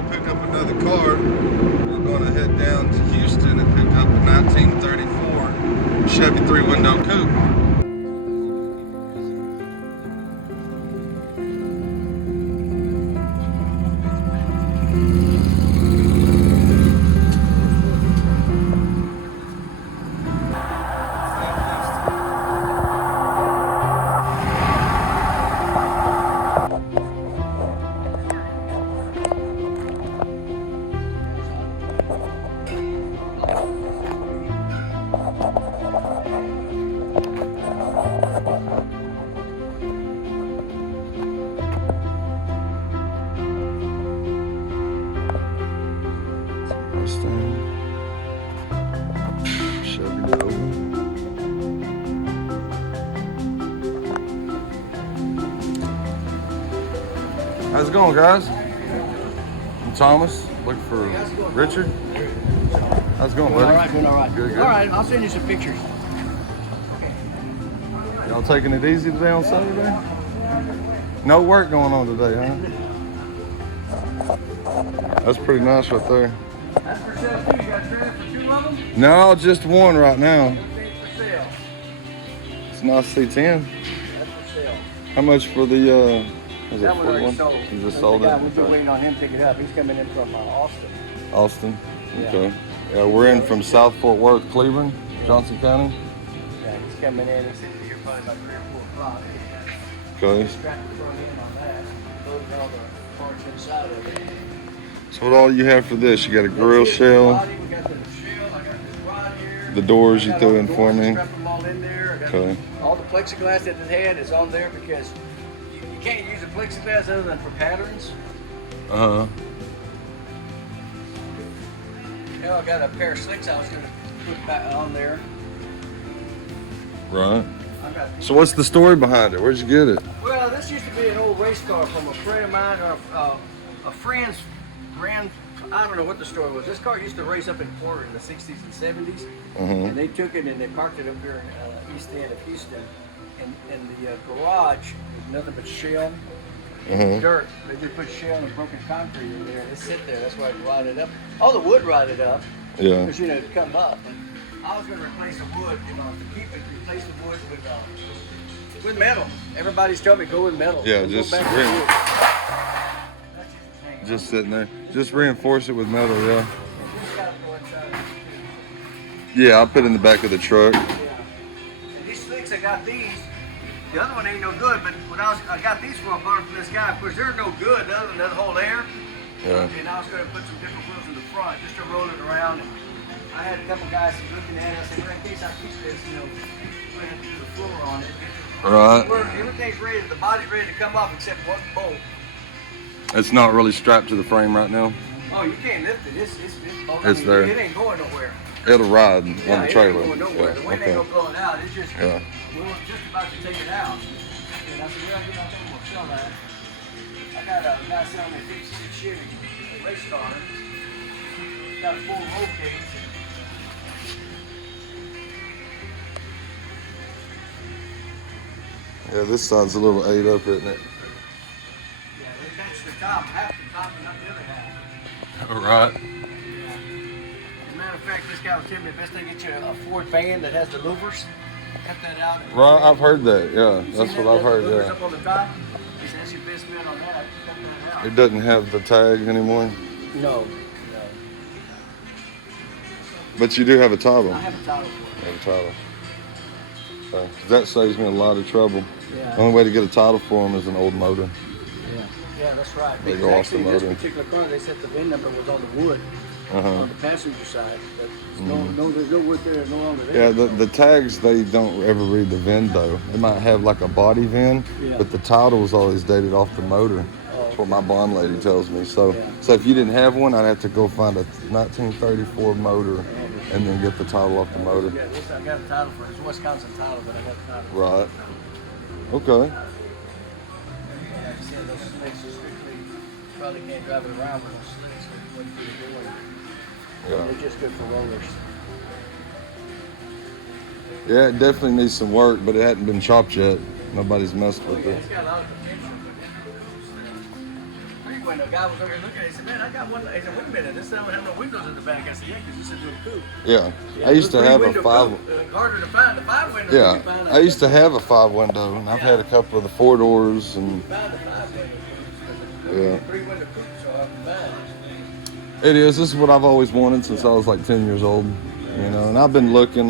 go pick up another car. We're going to head down to Houston and pick up a 1934 Chevy 3-window coupe. Chevy Coupe. How's it going, guys? I'm Thomas, looking for Richard. How's it going, buddy? All right, doing all right. Good, good. All right, I'll send you some pictures. Y'all taking it easy today on Saturday? No work going on today, huh? That's pretty nice right there. That's for sale too. You got a trailer for two of them? No, just one right now. Everything's for sale. It's a nice C10. That's for sale. How much for the, was That it one for already one? sold. You just sold it? We've been waiting on him to pick it up. He's coming in from Austin. Austin? Yeah. Okay. Yeah, we're in from South Fort Worth, Cleveland, Johnson County. Yeah, he's coming in. He's sitting here probably about 3 or 4 o'clock. Okay. Strapped the front end on that. Loading all the parts inside of it. So what all you have for this? You got a grill shell, Body, we got the shell. I got this rod here. the doors you I got threw all in the for doors, me. Strap them all in there. I got Okay. all the plexiglass that it had is on there because you can't use the plexiglass other than for patterns. Uh-huh. Now I got a pair of slicks I was going to put back on there. Right. I got So what's the story behind it? Where'd you get it? Well, this used to be an old race car from a friend of mine or a friend's grand. I don't know what the story was. This car used to race up in Florida in the 60s and 70s, and they took it and they parked it up here in east end of Houston. And the garage was nothing but shell and dirt. They just put shell and broken concrete in there. It sit there. That's why it rotted up. All the wood rotted up. Yeah. Because it'd come up. And I was going to replace the wood, to keep it, replace the wood with metal. Everybody's told me go with metal. Yeah, Don't just go back to re- wood. That's just the thing. Just sitting there. Just reinforce it with metal, yeah. Just gotta go inside of it, too. Yeah, I'll put it in the back of the truck. Yeah. And these slicks, I got these. The other one ain't no good, but when I got these for a bought from this guy. Of course, they're no good other than that whole air. Yeah. And I was going to put some different wheels in the front just to roll it around. And I had a couple guys looking at it. I said, well, in case I keep this, we're going to have to do the floor on it. Right. Everything's ready. The body's ready to come off except one bolt. It's not really strapped to the frame right now. Oh, you can't lift it. It's there. It ain't going nowhere. It'll ride Yeah, on the it trailer. ain't going nowhere. The wind okay. ain't gonna blow it out. It's just Yeah. we were just about to take it out. And I said, well, I think I'm gonna sell that. I got a guy selling me a 56 Chevy, a race car. It's got a full roll cage. Yeah, this side's a little ate up, isn't it? Yeah, they match the top, half the top and not the other half. All right. As a matter of fact, this guy was telling me the best thing to get you a Ford van that has the louvers. Cut that out. Right, I've heard that. Yeah, You that's seen what that? I've heard. The louvers Yeah. up on the top. He said that's your best bet on that. Cut that out. It doesn't have the tag anymore, No. but you do have a title. I have a title for it. Have a title. Okay. That saves me a lot of trouble. Yeah. The only way to get a title for them is an old motor. Yeah, that's right. They Because go off the actually, this motor. particular car, they said the VIN number was on the wood on the passenger side. But there's no wood there, no longer there. Yeah, the tags, they don't ever read the VIN though. They might have like a body VIN, Yeah. but the title is always dated off the motor. That's what my bond lady tells me. So, Yeah. so if you didn't have one, I'd have to go find a 1934 motor and then get the title off the motor. Yeah, this, I got a title for it. It's a Wisconsin title, but I got the title. Right. Okay. Yeah, he said those slicks are strictly, probably can't drive it around with those slicks. But what you're doing, Yeah. they're just good for rollers. Yeah, it definitely needs some work, but it hadn't been chopped yet. Nobody's messed with it. It's got a lot of potential. 3-window and the guy was over here looking at it. He said, man, I got one. He said, wait a minute, this doesn't have no windows in the back. I said, yeah, because you said do a coupe. Yeah. Yeah, I used to have a window 5. coupe, harder to find. The 5 windows. Yeah. You find I used to have a 5 window, and I've had a couple of the 4 doors, and found the 5 window coupe. yeah. 3 window coupe, so I can find. It is. This is what I've always wanted since I was like 10 years old. You know, and I've been looking,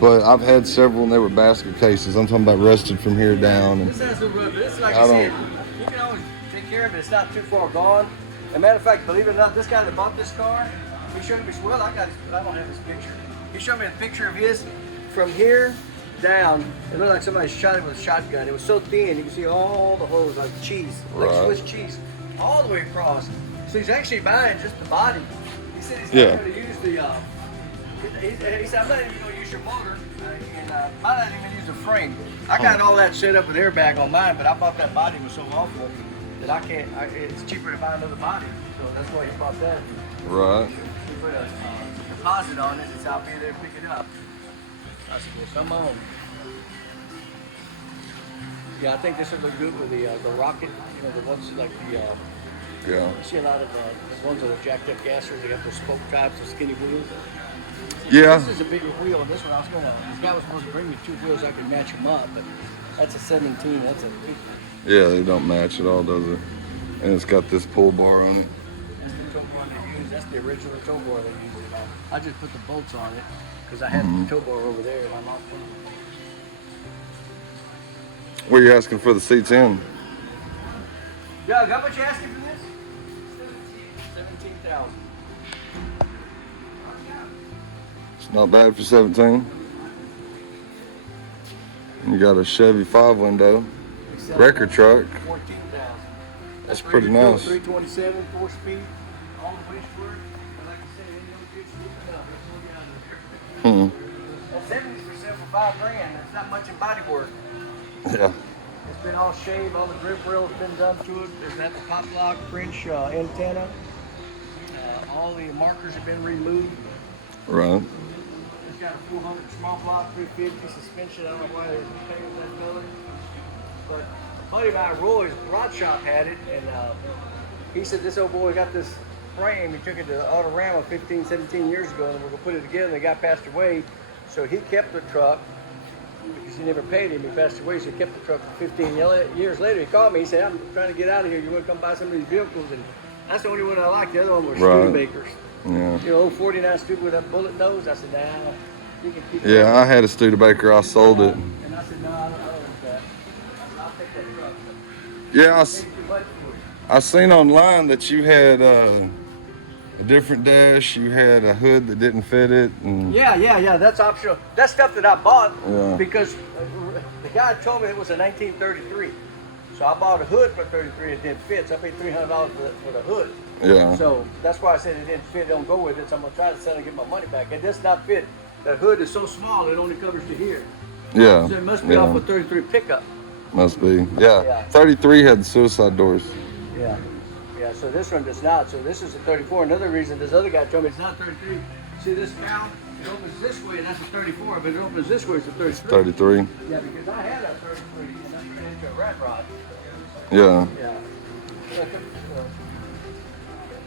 but I've had several, and they were basket cases. I'm talking about rusted from here down. And This has a rub. This, like I said, you can always take care of it. It's not too far gone. As a matter of fact, believe it or not, this guy that bought this car, he showed me. Well, I don't have his picture. He showed me a picture of his from here down. It looked like somebody shot it with a shotgun. It was so thin, you can see all the holes like cheese, like Swiss cheese, all the way across. So he's actually buying just the body. He said he's not going to use the. He said, I'm not even going to use your motor, and I'm not even use the frame. I got all that set up with airbag on mine, but I thought that body was so awful that I can't. It's cheaper to buy another body, so that's why he bought that. right. He put a deposit on it. It's out there to pick it up. I said, well, come on. Yeah, I think this would look good with the rocket. You know, the ones like the. Yeah. You see a lot of the ones that are jacked up gassers. They got those spoke types, the skinny wheels. Yeah. This is a bigger wheel. This one, this guy was supposed to bring me 2 wheels. I could match them up, but that's a 17. That's a big. Yeah, they don't match at all, does it? And it's got this pull bar on it. That's the tow bar they use. That's the original tow bar they used. I just put the bolts on it because I had the tow bar over there, and I'm off. Where you asking for the seats in? Doug, how much you asking for this? 17,000. It's not bad for 17. You got a Chevy 5 window, record truck. 14,000. That's pretty nice. 327, 4-speed, all the way through. Like I said, ain't no good scooping up. Let's look out of there. That's 70% for $5,000. That's not much in body work. Yeah. It's been all shaved. All the grip rails been done to it. There's that pop lock French antenna. All the markers have been removed. Right. It's got a 400 small block 350 suspension. I don't know why they're painting that color. But a buddy of mine, Roy's rod shop had it, and he said this old boy got this frame. He took it to Autorama 15, 17 years ago, and we're gonna put it together. And the guy passed away, so he kept the truck because he never paid him. He passed away, so he kept the truck for 15 years later. He called me. He said, "I'm trying to get out of here. You want to come buy some of these vehicles?" And that's the only one I like. The other one was Studebakers. Yeah. You know, old 49 Stude with that bullet nose. I said, nah, you can keep it. Yeah, I had a Studebaker. I sold it. And I said, no, I don't want that. I'll take that truck. Yeah, I seen online that you had a different dash. You had a hood that didn't fit it. And Yeah. That's optional. That's stuff that I bought because the guy told me it was a 1933. So I bought a hood for 33. It didn't fit. So I paid $300 for the hood. Yeah. So that's why I said it didn't fit. Don't go with it. So I'm gonna try to sell it and get my money back. It does not fit. The hood is so small it only covers to here. Yeah. So it must be off a 33 pickup. Must be. Yeah. 33 had the suicide doors. Yeah. So this one does not. So this is a 34. Another reason this other guy told me it's not 33. See this valve? It opens this way, and that's a 34. But it opens this way, it's a 33. 33. Yeah, because I had a 33, and I turned it into a rat rod. Yeah.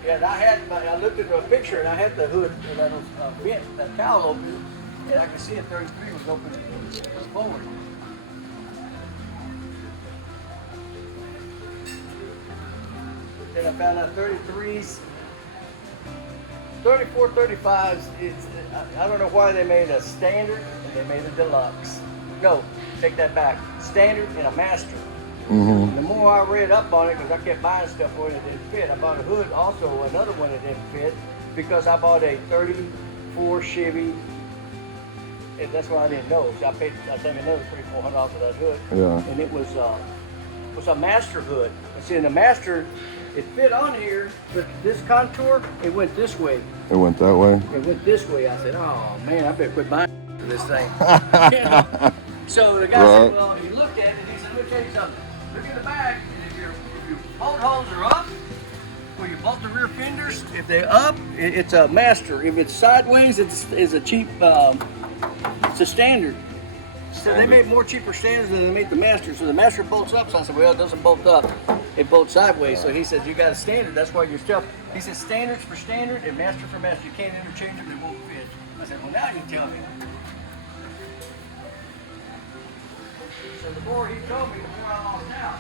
Yeah, I looked at the picture, and I had the hood, and that was bent, that cowl open, and I could see a 33 was open forward. Then I found out 33s, 34, 35s, I don't know why they made a standard and they made a deluxe. No, take that back. Standard and a master. Mm-hmm. The more I read up on it, because I kept buying stuff where it didn't fit, I bought a hood, also another one that didn't fit, because I bought a 34 Chevy, and that's why I didn't know. So I paid another $300-400 for that hood. Yeah. And it was a master hood. And see, in the master, it fit on here, but this contour, it went this way. It went that way? It went this way. I said, oh man, I better quit buying for this thing. So the guy said, well, he looked at it and he said, let me tell you something. Look at the back, and if your bolt holes are up, or you bolt the rear fenders, if they're up, it's a master. If it's sideways, it's a cheap, it's a standard. So they made more cheaper standards than they made the Master. So the Master bolts up. So I said, well, it doesn't bolt up. It bolts sideways. So he said, you got a standard. That's why your stuff. He said, standards for standard and Master for Master. You can't interchange them. They won't fit. I said, well, now you tell me. So the more he told me, the more I lost out.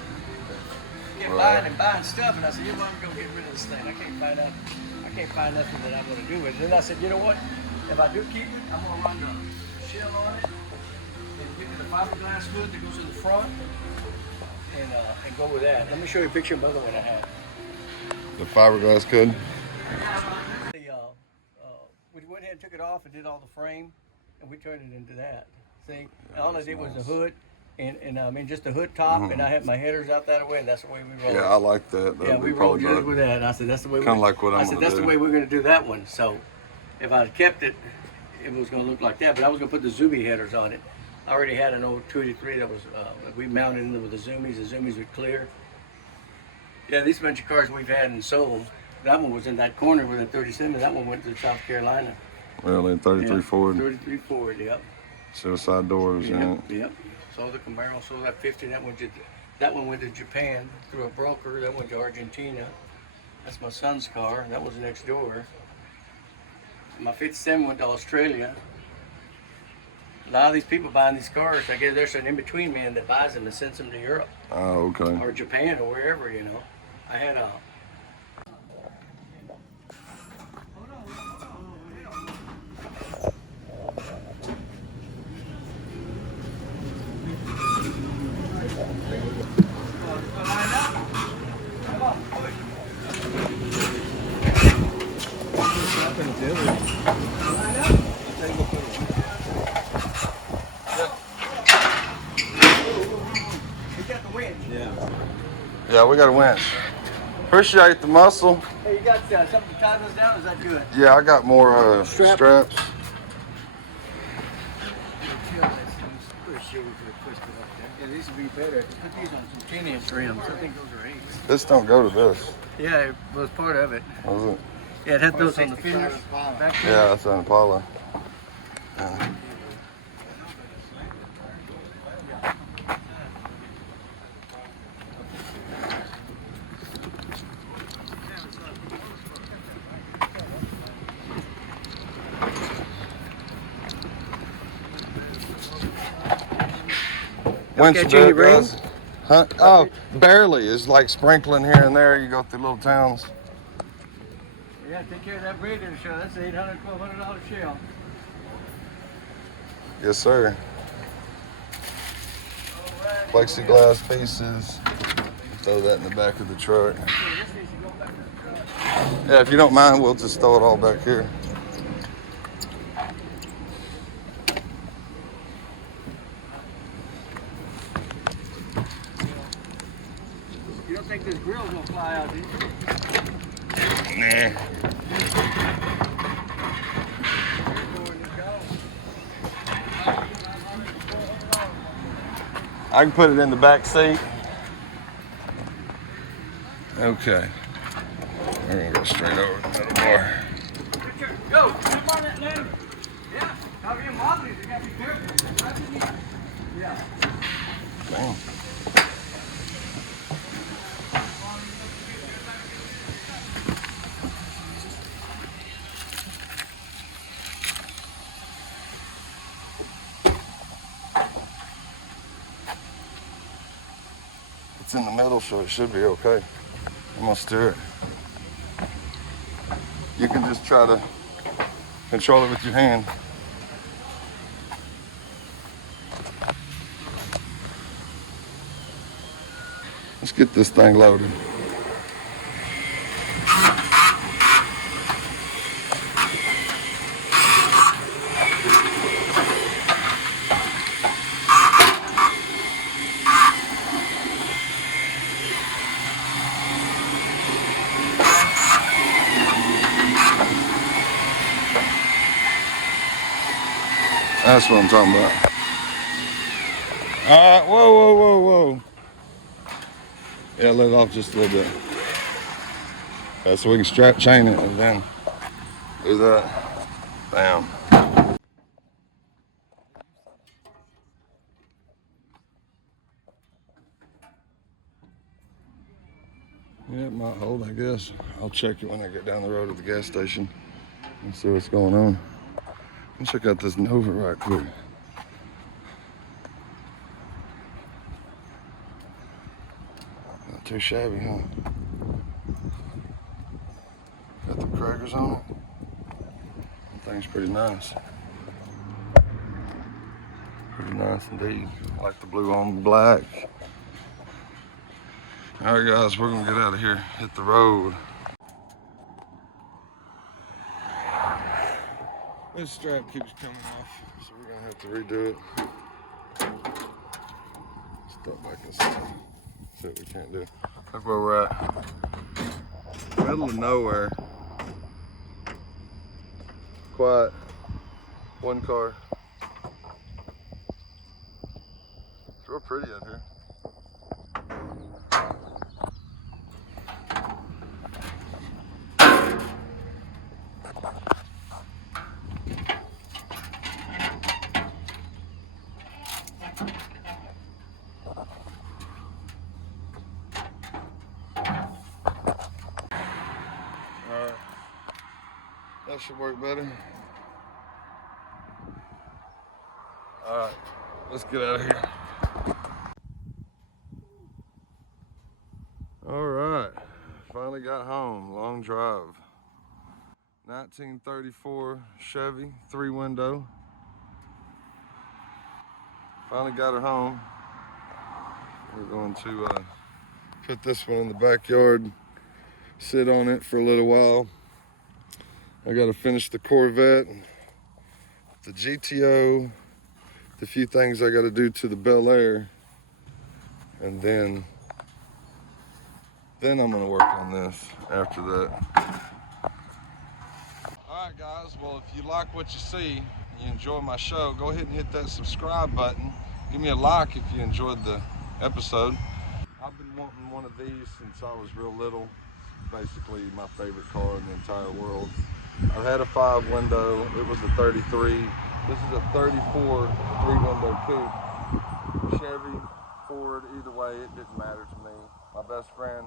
Kept buying and buying stuff, and I said, you know what, I'm gonna get rid of this thing. I can't find nothing that I'm gonna do with it. Then I said, you know what? If I do keep it, I'm gonna run the shell on it and give it a fiberglass hood that goes in the front and go with that. Let me show you a picture of the other one I had. The fiberglass hood. We went ahead and took it off and did all the frame, and we turned it into that. See, all I did was the hood. And I mean, just the hood top, and I had my headers out that way, and that's the way we rolled. Yeah, I like that. Yeah, we rolled just with that. And I said, that's the way. Kind of like what I'm I said, that's do. the way we're going to do that one. So, if I kept it, it was going to look like that. But I was going to put the Zuby headers on it. I already had an old 283 that was we mounted in with the Zoomies. The Zoomies were clear. Yeah, these bunch of cars we've had and sold. That one was in that corner with a 37. That one went to South Carolina. Really, 33 Ford. 33 Ford. Yep. Suicide doors in it. Yep. Sold the Camaro, sold that 50. That one went to Japan through a broker. That went to Argentina. That's my son's car. That was next door. My 57 went to Australia. A lot of these people buying these cars, I guess there's an in-between man that buys them and sends them to Europe. Oh, okay. Or Japan or wherever, you know. I had a... Yeah, we got a winch. Appreciate the muscle. Hey, you got something to tie those down? Is that good? Yeah, I got more straps. Yeah, these would be better. Put these on some 10-inch rims. I think those are 8s. This don't go to this. Yeah, it was part of it. Was it? Yeah, it had those on the fenders. Back there. Yeah, that's an Impala. Winch Catch any rain? does. Huh? Oh, barely. It's like sprinkling here and there. You go through little towns. Yeah, take care of that radiator shell. That's an $800, $1,200 shell. Yes, sir. Plexiglass pieces. Throw that in the back of the truck. Yeah, if you don't mind, we'll just throw it all back here. You don't think this grill's gonna fly out, do you? Nah. I can put it in the back seat. Okay. We're gonna go straight over to the bar. Go! Come on that ladder. Yeah. How you wobbly? You gotta be careful. Yeah. Damn. It's in the middle, so it should be okay. I'm gonna steer it. You can just try to control it with your hand. Let's get this thing loaded. That's what I'm talking about. All right, whoa. Yeah, let it off just a little bit. Yeah, so we can strap chain it and then do that. Bam. Yeah, it might hold, I guess. I'll check it when I get down the road to the gas station and see what's going on. Let's check out this Nova right quick. Not too shabby, huh? Got the crackers on it. That thing's pretty nice. Pretty nice indeed. I like the blue on black. All right, guys, we're gonna get out of here, hit the road. This strap keeps coming off, so we're gonna have to redo it. Step back and see what we can't do. That's where we're at. Middle of nowhere. Quiet. One car. It's real pretty out here. Alright. That should work better. Alright. Let's get out of here. Alright. Finally got home. Long drive. 1934 Chevy, 3-window. Finally got her home. We're going to put this one in the backyard, sit on it for a little while. I got to finish the Corvette, the GTO, the few things I got to do to the Bel Air, and then I'm going to work on this after that. All right, guys. Well, if you like what you see, you enjoy my show, go ahead and hit that subscribe button. Give me a like if you enjoyed the episode. I've been wanting one of these since I was real little. Basically my favorite car in the entire world. I've had a 5-window. It was a 33. This is a 34 3-window coupe. Chevy, Ford, either way, it didn't matter to me. My best friend,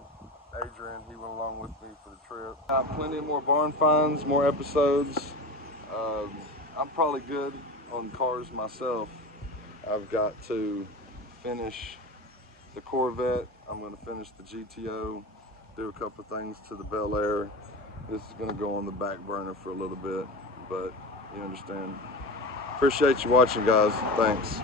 Adrian, he went along with me for the trip. I have plenty more barn finds, more episodes. I'm probably good on cars myself. I've got to finish the Corvette. I'm going to finish the GTO, do a couple things to the Bel Air. This is going to go on the back burner for a little bit, but you understand. Appreciate you watching, guys. Thanks.